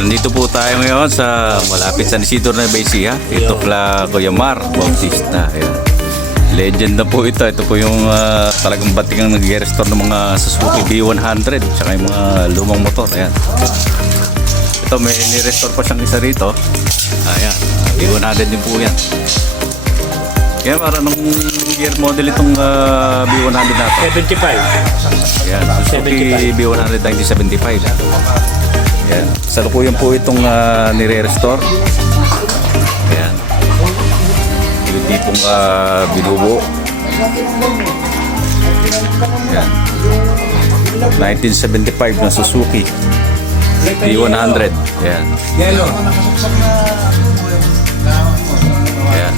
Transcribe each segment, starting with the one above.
Yan, nandito po tayo ngayon sa malapit sa Isidro Nueva Ecija. Ito pala Kuya Mar Bautista. Ayan. Legend na po ito. Ito po yung talagang batingang nag-restore ng mga Suzuki B100 tsaka yung mga lumang motor. Ayan. Ito may ni-restore pa siyang isa rito. Ayan, B100 din po yan. Kaya para anong year model itong B100 natin? 75. Yan, Suzuki B100 1975. Yan, salukuyan po itong nire-restore. Yan. Yung tipong binubuo. Yan. 1975 na Suzuki B100. Yan. Yellow. Yan.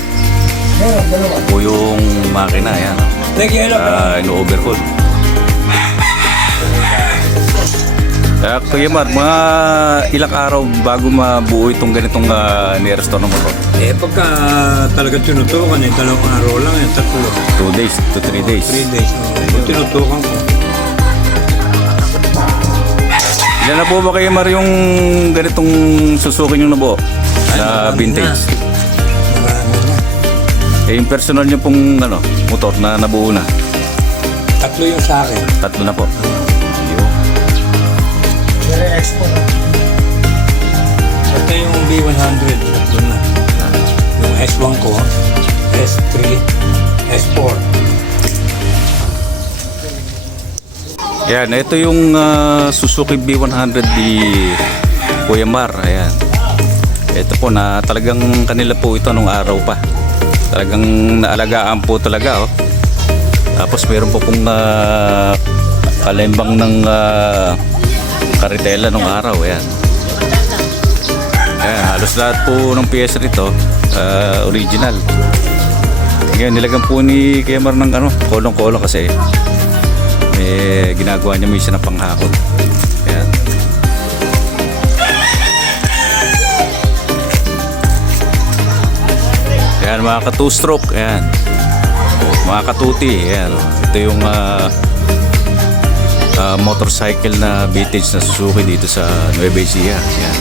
Po yung makina, yan. Ino-overhaul. Kuya Mar, mga ilang araw bago mabuo itong ganitong ni-restore ng motor? Pagka talagang tinutukan, dalawang araw lang, tatlo. 2 days to 3 days. 3 days. Tinutukan ko. Ilan na po ba kayo Mar yung ganitong Suzuki nyo nabuo na vintage? Marami na. Yung personal nyo pong motor na nabuo na? Tatlo yung sa akin. 3 na po. Ito yung B100. Tatlo na. Yung S1 ko, S3, S4. Yan, ito yung Suzuki B100 di Kuya Mar. Ayan. Ito po na talagang kanila po ito nung araw pa. Talagang naalagaan po talaga. Tapos meron po pong kalembang ng karitela nung araw. Ayan. Ayan, halos lahat po ng piyesa rito original. Ngayon nilagyan po ni Kuya Mar ng kolong-kolong kasi ginagawa niya minsan na panghakot. Ayan. Ayan, mga ka-two-stroke. Ayan. Mga katuti. Ayan. Ito yung motorcycle na vintage na Suzuki dito sa Nueva Ecija. Ayan.